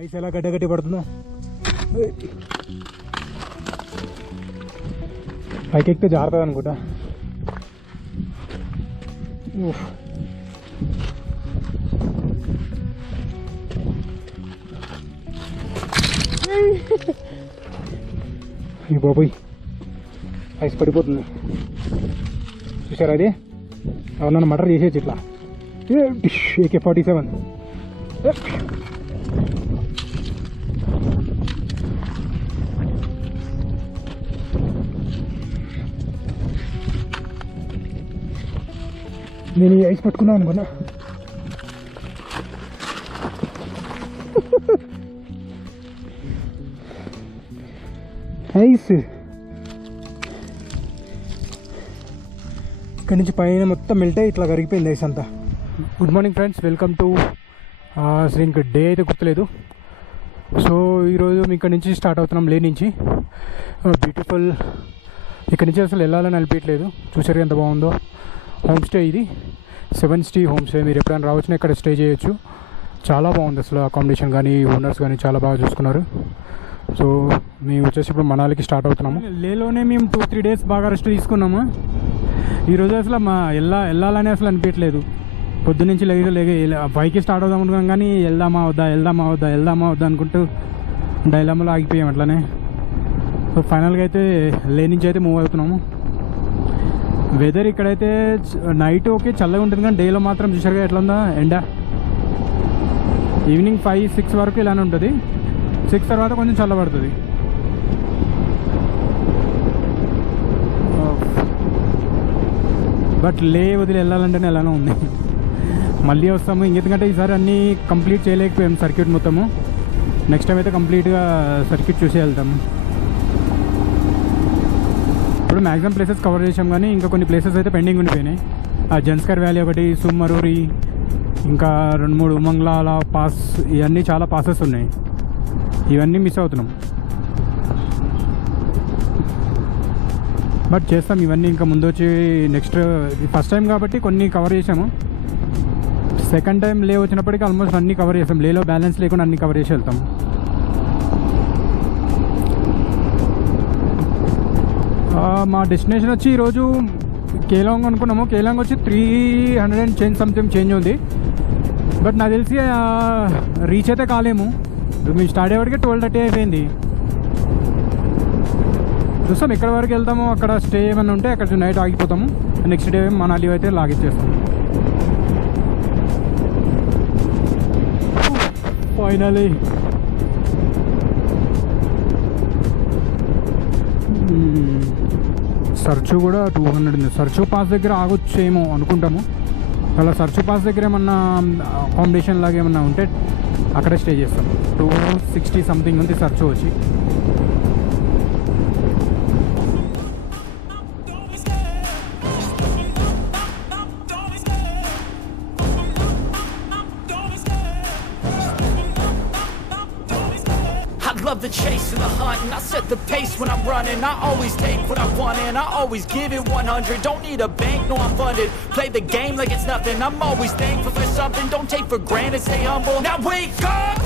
Ice ఎలా గడ్డగట్టి పడుతుందో. పైకి ఎక్కితే జాగ్రత్తగా అనుకుంటా. ఈ బాబోయ్ ఐస్ పడిపోతుంది. చూసారా అది ఎవరన్నా మటర్ చేసేయచ్చు ఇట్లా. AK-47 నేను ఈ ఐస్ పట్టుకున్నాను అనుకున్నా. ఐస్ ఇక్కడి నుంచి పైన మొత్తం మెల్ట్ అయ్యి ఇట్లా కరిగిపోయింది ఐస్ అంతా. Good morning friends, welcome to అసలు ఇంకా డే అయితే గుర్తులేదు. సో ఈరోజు ఇక్కడ నుంచి స్టార్ట్ అవుతున్నాం, లే నుంచి. బ్యూటిఫుల్. ఇక్కడ నుంచి అసలు వెళ్ళాలని అనిపించలేదు. చూసారు ఎంత బాగుందో. హోమ్ స్టే ఇది 7 స్టీ హోమ్ స్టే. మీరు ఎప్పుడైనా రావచ్చునా ఇక్కడ స్టే చేయొచ్చు. చాలా బాగుంది అసలు. అకామిడేషన్ కానీ ఓనర్స్ కానీ చాలా బాగా చూసుకున్నారు. సో మేము వచ్చేసి ఇప్పుడు మనాలికి స్టార్ట్ అవుతున్నాము. లేలోనే మేము 2-3 డేస్ బాగా రెస్ట్ తీసుకున్నాము. ఈరోజు అసలు వెళ్ళాలని అసలు అనిపించలేదు. పొద్దున్నుంచి లేగే 5కి స్టార్ట్ అవుదాం అనుకున్నాం, కానీ వెళ్దామా వద్దా అనుకుంటూ డైలామాలో ఆగిపోయాం అట్లనే. సో ఫైనల్గా అయితే లే నుంచి అయితే మూవ్ అవుతున్నాము. వెదర్ ఇక్కడైతే నైట్ ఓకే చల్లగా ఉంటుంది, కానీ డేలో మాత్రం చూసారుగా ఎట్లా ఉందా ఎండ. ఈవినింగ్ 5-6 వరకు ఇలానే ఉంటుంది. 6 తర్వాత కొంచెం చల్లబడుతుంది. బట్ లే వదిలి వెళ్ళాలంటేనే ఎలానో ఉంది. మళ్ళీ వస్తాము ఎందుకంటే ఈసారి అన్నీ కంప్లీట్ చేయలేకపోయాం సర్క్యూట్ మొత్తము. నెక్స్ట్ టైం అయితే కంప్లీట్గా సర్క్యూట్ చూసి వెళ్తాము. ఇప్పుడు మ్యాక్సిమం ప్లేసెస్ కవర్ చేసాం, కానీ ఇంకా కొన్ని ప్లేసెస్ అయితే పెండింగ్ ఉండిపోయినాయి. జన్స్కర్ వ్యాలీ ఒకటి, సుమ్మరూరి, ఇంకా 2-3 ఉమంగ్లాల పాస్, ఇవన్నీ చాలా పాసెస్ ఉన్నాయి. ఇవన్నీ మిస్ అవుతున్నాం. బట్ చేస్తాం ఇవన్నీ. ఇంకా ముందు వచ్చి నెక్స్ట్ ఫస్ట్ టైం కాబట్టి కొన్ని కవర్ చేసాము. సెకండ్ టైం లే వచ్చినప్పటికీ ఆల్మోస్ట్ అన్నీ కవర్ చేసాం. లేలో బ్యాలెన్స్ లేకుండా అన్నీ కవర్ చేసి వెళ్తాం. మా డెస్టినేషన్ వచ్చి ఈరోజు కేలాంగ్ అనుకున్నాము. కేలాంగ్ వచ్చి 300 సంథింగ్ చేంజ్ ఉంది. బట్ నాకు తెలిసి రీచ్ అయితే కాలేము. మేము స్టార్ట్ అయ్యేవాడికి 12:30 అయిపోయింది. చూస్తాం ఎక్కడి వరకు వెళ్తామో. అక్కడ స్టే ఏమైనా ఉంటే అక్కడ నైట్ ఆగిపోతాము. నెక్స్ట్ డే మనాలి అయితే లాగిచ్చేస్తాం. ఫైనలీ సర్చు కూడా 200 ఉంది. సర్చు పాస్ దగ్గర ఆగొచ్చేమో అనుకుంటాము. అలా సర్చు పాస్ దగ్గర ఏమన్నా అకామిడేషన్ లాగా ఏమన్నా ఉంటే అక్కడే స్టే చేస్తాం. 260 సంథింగ్ ఉంది సర్చు వచ్చి. Love the chase and the hunt, and I set the pace when I'm running. I always take what I want and I always give it 100. Don't need a bank, no I'm funded. Play the game like it's nothing. I'm always thankful for something. Don't take for granted, stay humble. Now wake up,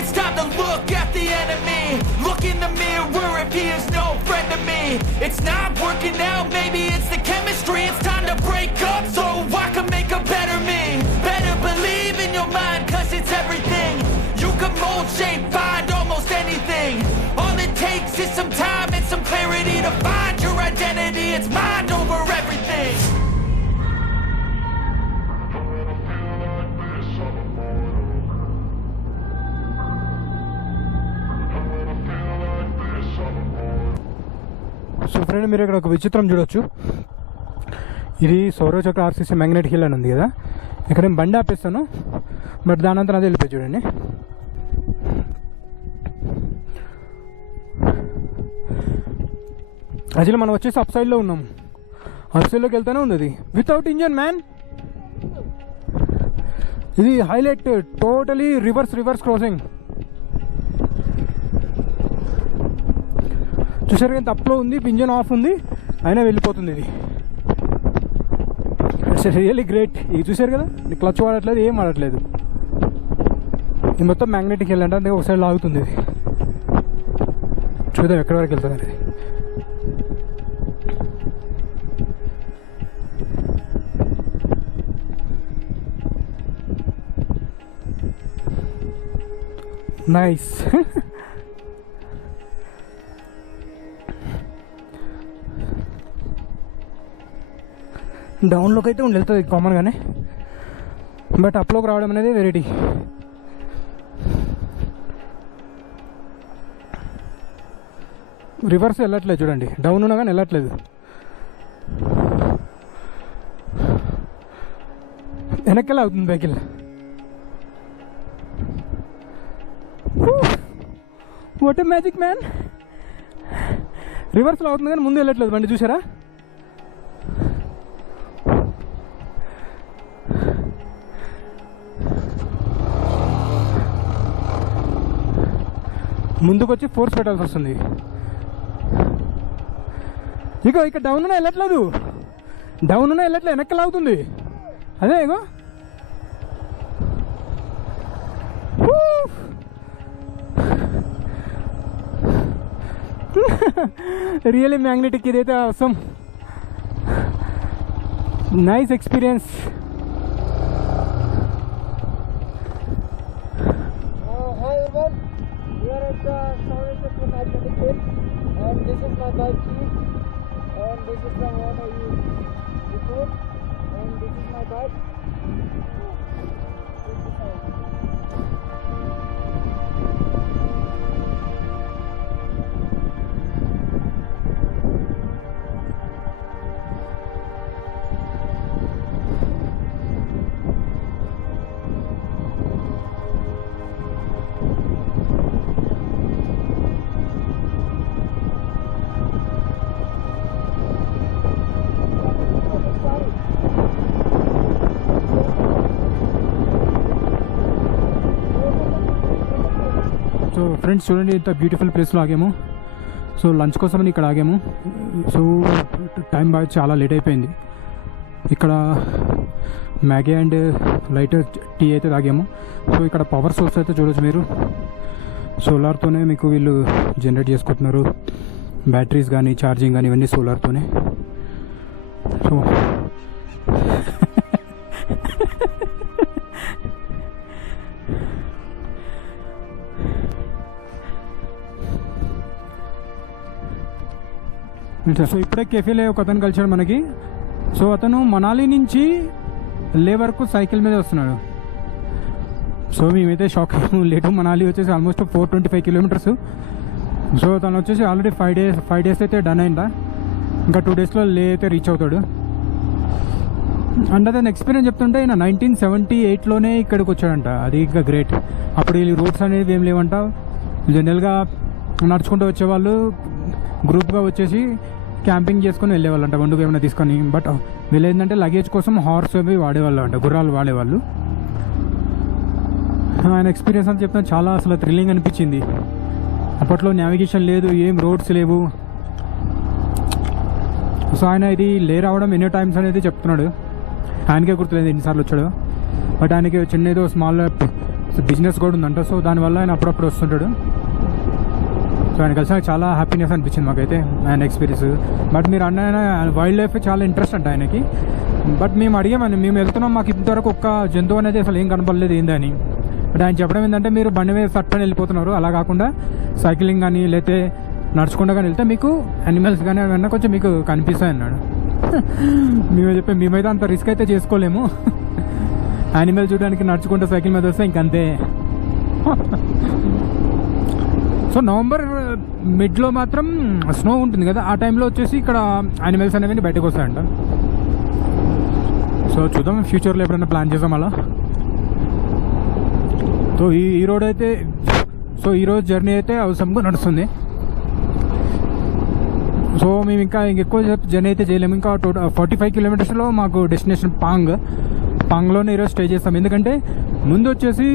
it's time to look at the enemy. Look in the mirror if he is no friend to me. It's not working out, maybe it's the chemistry. It's time to break up so I can make a better me. Better believe in your mind, cause it's everything. You can mold, shape, find almost anything. All it takes is some time and some clarity to find your identity. It's mind over everything. So friend, మీరు ఇక్కడ ఒక విచిత్రం చూడొచ్చు. ఇది సౌరచక్ర RCC magnetic hill అని ఉంది కదా. ఇక్కడ నేను బండి ఆపేస్తాను, బట్ దాని అంతా అదే వెళ్ళిపోయి చూడండి. యాక్చువల్లీ మనం వచ్చేసి అప్ సైడ్లో ఉన్నాం. అప్ సైడ్లోకి వెళ్తూనే ఉంది అది వితౌట్ ఇంజన్ మ్యాన్. ఇది హైలైట్, టోటలీ రివర్స్ క్రాసింగ్. చూసారు ఎంత అప్లో ఉంది, ఇంజన్ ఆఫ్ ఉంది, అయినా వెళ్ళిపోతుంది. ఇది ఇట్స్ రియల్లీ గ్రేట్. ఇది చూసారు కదా, క్లచ్ వాడట్లేదు, ఏం వాడట్లేదు. ఇది మొత్తం మ్యాగ్నెటిక్ హిల్ అంటే అందుకే ఒక సైడ్ లాగుతుంది ఇది. చూద్దాం ఎక్కడి వరకు వెళ్తుంది అనేది. నైస్. డౌన్లోకి అయితే వెళ్తుంది కామన్గానే, బట్ అప్లోకి రావడం అనేది వెరైటీ. రివర్స్ వెళ్ళట్లేదు చూడండి, డౌన్ ఉన్నా కానీ వెళ్ళట్లేదు. వెనక్కి అవుతుంది vehicle. What a magic man. రివర్స్లో అవుతుంది కానీ ముందు వెళ్ళట్లేదు బండి, చూసారా? ముందుకు వచ్చి ఫోర్స్ పెట్టాల్సి వస్తుంది. ఇగో ఇక్కడ డౌన్ ఉన్నా వెళ్ళట్లేదు, డౌన్ ఉన్నా వెళ్ళట్లేదు, వెనక్కి లాగుతుంది. అదే ఇగో రియల్లీ మ్యాగ్నెటిక్. ఇదైతే అవసరం. Nice experience. We are at the storage of the magnetic field, and this is my bike key, and this is the one I used before, and this is my bike. So friends చూడండి, ఇంత beautiful ప్లేస్లో ఆగాము. So lunch కోసమని ఇక్కడ ఆగాము. So time బాగా చాలా late అయిపోయింది. ఇక్కడ Maggi and light tea అయితే తాగాము. సో ఇక్కడ పవర్ సోర్స్ అయితే చూడొచ్చు మీరు. సోలార్తోనే మీకు వీళ్ళు జనరేట్ చేసుకుంటున్నారు. బ్యాటరీస్ కానీ ఛార్జింగ్ కానీ ఇవన్నీ సోలార్తోనే. సో సో ఇప్పుడే కెఫేలో ఒక అతను కలిసాడు మనకి. సో అతను మనాలి నుంచి లే వరకు సైకిల్ మీద వస్తున్నాడు. సో మేమైతే షాక్ లేటు. మనాలి వచ్చేసి ఆల్మోస్ట్ 425 కిలోమీటర్స్. సో తను వచ్చేసి ఆల్రెడీ 5 డేస్ అయితే డన్ అయిందా. ఇంకా 2 డేస్లో లే అయితే రీచ్ అవుతాడు. అండ్ అతను ఎక్స్పీరియన్స్ చెప్తుంటే ఈయన 1978లోనే ఇక్కడికి వచ్చాడంట. అది ఇంకా గ్రేట్. అప్పుడు ఈ రూట్స్ అనేవి ఏం లేవంట. జనరల్గా నడుచుకుంటూ వచ్చేవాళ్ళు గ్రూప్గా వచ్చేసి క్యాంపింగ్ చేసుకొని వెళ్ళేవాళ్ళంట, వండుకు ఏమైనా తీసుకొని. బట్ వీళ్ళు ఏంటంటే లగేజ్ కోసం హార్స్ అవి వాడేవాళ్ళు అంట, గుర్రాలు వాడేవాళ్ళు. ఆయన ఎక్స్పీరియన్స్ అని చెప్తాను, చాలా అసలు థ్రిల్లింగ్ అనిపించింది. అప్పట్లో నావిగేషన్ లేదు, ఏం రోడ్స్ లేవు. సో ఆయన ఇది లే రావడం ఎన్నో టైమ్స్ అనేది చెప్తున్నాడు. ఆయనకే గుర్తులేదు ఎన్నిసార్లు వచ్చాడు. బట్ ఆయనకి చిన్న ఏదో స్మాల్ బిజినెస్ కూడా ఉందంట. సో దానివల్ల ఆయన అప్పుడప్పుడు వస్తుంటాడు. సో ఆయన కలిసి చాలా హ్యాపీనెస్ అనిపించింది మాకైతే ఆయన ఎక్స్పీరియన్స్. బట్ మీరు అన్న వైల్డ్ లైఫ్ చాలా ఇంట్రెస్ట్ అంట ఆయనకి. బట్ మేము అడిగామని, మేము వెళ్తున్నాం, మాకు ఇంతవరకు ఒక్క జంతువు అనేది అసలు ఏం కనపడలేదు ఏందని. బట్ ఆయన చెప్పడం ఏంటంటే మీరు బండి మీద సట్టని వెళ్ళిపోతున్నారు, అలా కాకుండా సైక్లింగ్ కానీ లేకపోతే నడుచుకుంటూ కానీ వెళ్తే మీకు యానిమల్స్ కానీ అవన్నీ కొంచెం మీకు కనిపిస్తాయి అన్నాడు. మేమైతే అంత రిస్క్ అయితే చేసుకోలేము. యానిమల్ చూడడానికి నడుచుకుంటూ సైకిల్ మీద వస్తే ఇంకంతే. సో నవంబర్ మిడ్లో మాత్రం స్నో ఉంటుంది కదా, ఆ టైంలో వచ్చేసి ఇక్కడ యానిమల్స్ అనేవి బయటకు వస్తాయంట. సో చూద్దాం ఫ్యూచర్లో ఎప్పుడైనా ప్లాన్ చేద్దాం అలా. సో ఈ రోడ్ అయితే, సో ఈరోజు జర్నీ అయితే అవసరంగా నడుస్తుంది. సో మేము ఇంకా ఎక్కువ జర్నీ అయితే చేయలేము. ఇంకా 45 కిలోమీటర్స్లో మాకు డెస్టినేషన్ పాంగ్లోనే ఈరోజు స్టే చేస్తాం. ఎందుకంటే ముందు వచ్చేసి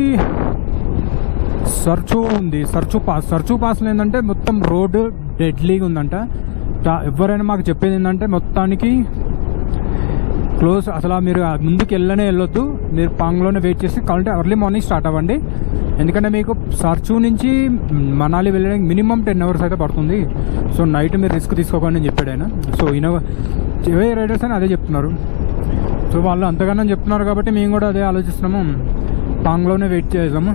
సర్చు ఉంది, సర్చు పాస్లో ఏంటంటే మొత్తం రోడ్డు డెడ్లీగా ఉందంట. ఎవరైనా మాకు చెప్పేది ఏంటంటే మొత్తానికి క్లోజ్, అసలు మీరు ముందుకు వెళ్ళొద్దు, మీరు పాంగ్లోనే వెయిట్ చేసి కావాలంటే ఎర్లీ మార్నింగ్ స్టార్ట్ అవ్వండి. ఎందుకంటే మీకు సర్చు నుంచి మనాలి వెళ్ళడానికి మినిమం 10 hours అయితే పడుతుంది. సో నైట్ మీరు రిస్క్ తీసుకోకండి అని చెప్పాడు ఆయన. సో ఏ రైడర్స్ అని అదే చెప్తున్నారు. సో వాళ్ళు అంతగానో చెప్తున్నారు కాబట్టి మేము కూడా అదే ఆలోచిస్తున్నాము, పాంగ్లోనే వెయిట్ చేద్దాము.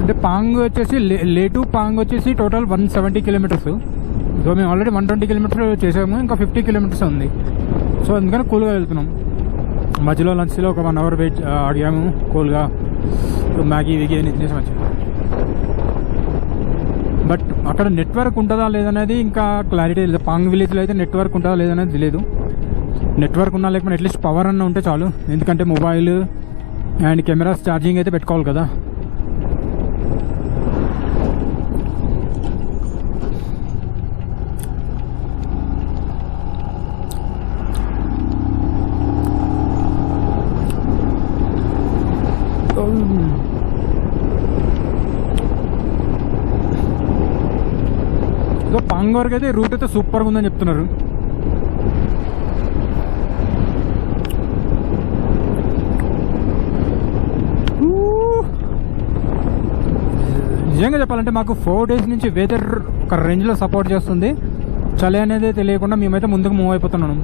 అంటే పాంగ్ వచ్చేసి లే టు పాంగ్ వచ్చేసి టోటల్ 170 kilometers. సో మేము ఆల్రెడీ 120 kilometers చేసాము, ఇంకా 50 kilometers ఉంది. సో అందుకని కూల్గా వెళ్తున్నాం. మధ్యలో లంచ్లో ఒక 1 hour వెయిట్ అడిగాము కూల్గా. సో మ్యాగీ విగీ అని తినేసి వచ్చాము. బట్ అక్కడ నెట్వర్క్ ఉంటుందా లేదనేది ఇంకా క్లారిటీ లేదు. పాంగ్ విలేజ్లో అయితే నెట్వర్క్ ఉంటుందా లేదనేది తెలియదు. నెట్వర్క్ ఉన్నా లేకపోతే అట్లీస్ట్ పవర్ అన్న ఉంటే చాలు, ఎందుకంటే మొబైల్ అండ్ కెమెరాస్ ఛార్జింగ్ అయితే పెట్టుకోవాలి కదా. సో పాంగ్ వరకు అయితే రూట్ అయితే సూపర్గా ఉందని చెప్తున్నారు. నిజంగా చెప్పాలంటే మాకు 4 days నుంచి వెదర్ ఒక రేంజ్లో సపోర్ట్ చేస్తుంది. చలి అనేది తెలియకుండా మేమైతే ముందుకు మూవ్ అయిపోతున్నాం.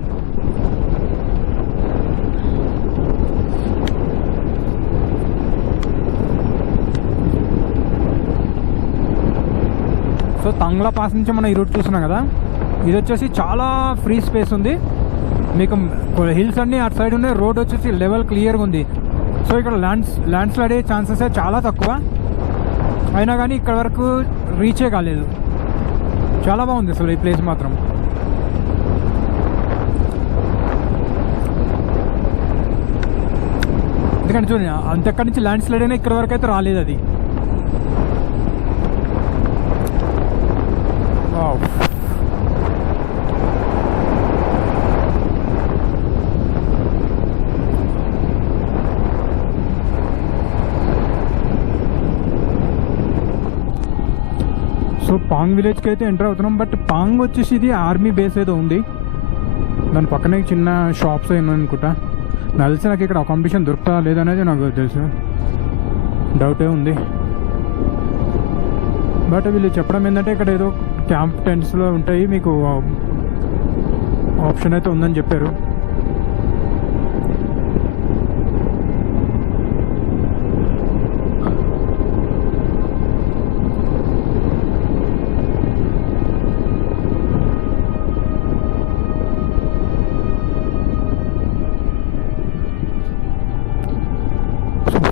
సో తంగ్లా పాస్ నుంచి మనం ఈ రూట్ చూస్తున్నాం కదా, ఇది వచ్చేసి చాలా ఫ్రీ స్పేస్ ఉంది. మీకు హిల్స్ అన్నీ అటు సైడ్ ఉన్నాయి, రోడ్ వచ్చేసి లెవెల్ క్లియర్గా ఉంది. సో ఇక్కడ ల్యాండ్ స్లైడ్ అయ్యే ఛాన్సెస్ చాలా తక్కువ. అయినా కానీ ఇక్కడ వరకు రీచే కాలేదు. చాలా బాగుంది అసలు ఈ ప్లేస్ మాత్రం. ఎందుకంటే చూడండి, అంతక్కడి నుంచి ల్యాండ్ స్లైడ్ అయినా ఇక్కడ వరకు అయితే రాలేదు అది. సో పాంగ్ విలేజ్కి అయితే ఎంటర్ అవుతున్నాం. బట్ పాంగ్ వచ్చేసి ఇది ఆర్మీ బేస్ ఏదో ఉంది, దాని పక్కనే చిన్న షాప్స్ ఏమో అనుకుంటా. నాకు తెలిసి నాకు ఇక్కడ అకామిడేషన్ దొరుకుతా లేదనేది నాకు తెలుసు, డౌటే ఉంది. బట్ వీళ్ళు చెప్పడం ఏంటంటే ఇక్కడ ఏదో క్యాంప్ టెంట్స్లో ఉంటాయి, మీకు ఆప్షన్ అయితే ఉందని చెప్పారు.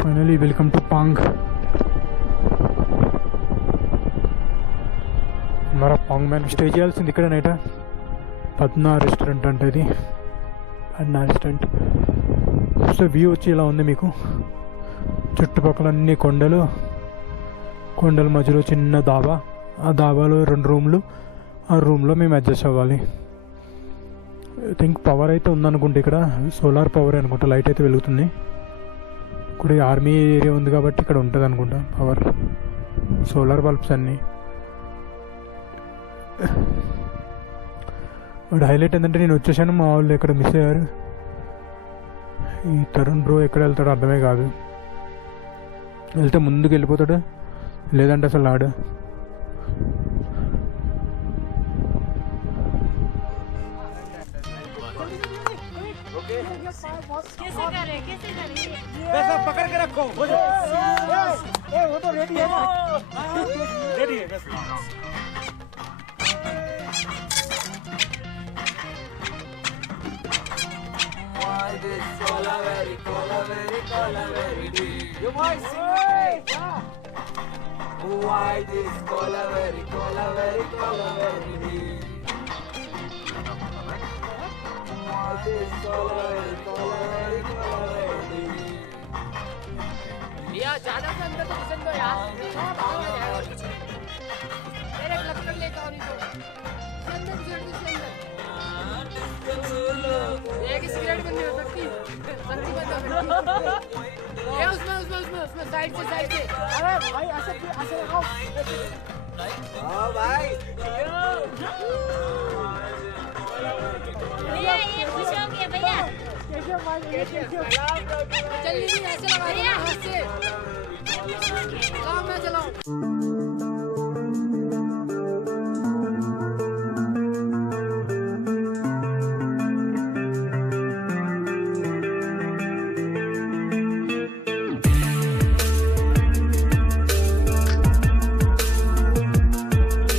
Finally welcome to Pang. మరి పాంగ్ మ్యాన్ స్టే చేయాల్సింది ఇక్కడ నైట్. పద్నా రెస్టారెంట్ అంటే ఇది, పద్నా రెస్టారెంట్. సో వ్యూ వచ్చి ఇలా ఉంది మీకు, చుట్టుపక్కల అన్ని కొండలు, కొండల మధ్యలో చిన్న దాబా, ఆ దాబాలో 2 రూమ్లు, ఆ రూమ్లో మేము అడ్జస్ట్ అవ్వాలి. ఐ థింక్ పవర్ అయితే ఉందనుకుంటే ఇక్కడ, సోలార్ పవర్ అనుకుంటా, లైట్ అయితే వెలుగుతుంది. ఇక్కడ ఆర్మీ ఏరియా ఉంది కాబట్టి ఇక్కడ ఉంటుంది అనుకుంటా పవర్, సోలార్ బల్బ్స్ అన్నీ. బట్ హైలైట్ ఏంటంటే నేను వచ్చేసాను, మా వాళ్ళు ఎక్కడ మిస్ అయ్యారు. ఈ తరుణ్ బ్రో ఎక్కడ వెళ్తాడో అర్థమే కాదు. వెళ్తే ముందుకు వెళ్ళిపోతాడు, లేదంటే అసలు ఆడు. कैसे करे वैसा पकड़ के रखो, हो जाए। वो तो रेडी है, रेडी है बस। Why this cola very deep? You might sing. Why this cola very deep? Why this cola very deep? भैया ज्यादा से अंदर तो घुसन दो यार, मेरे लक्कड़ लेकर आओ नहीं तो अंदर घुसन दो, एक सिगरेट बंद नहीं हो सकती, सच्ची बंद हो सकती। ये उसमें साइड से अरे भाई ऐसे लगाओ। हाँ भाई भैया ये खुश हो गया भैया। जल्दी नहीं ऐसे लगा हाथ से। चलाओ मैं चलाऊं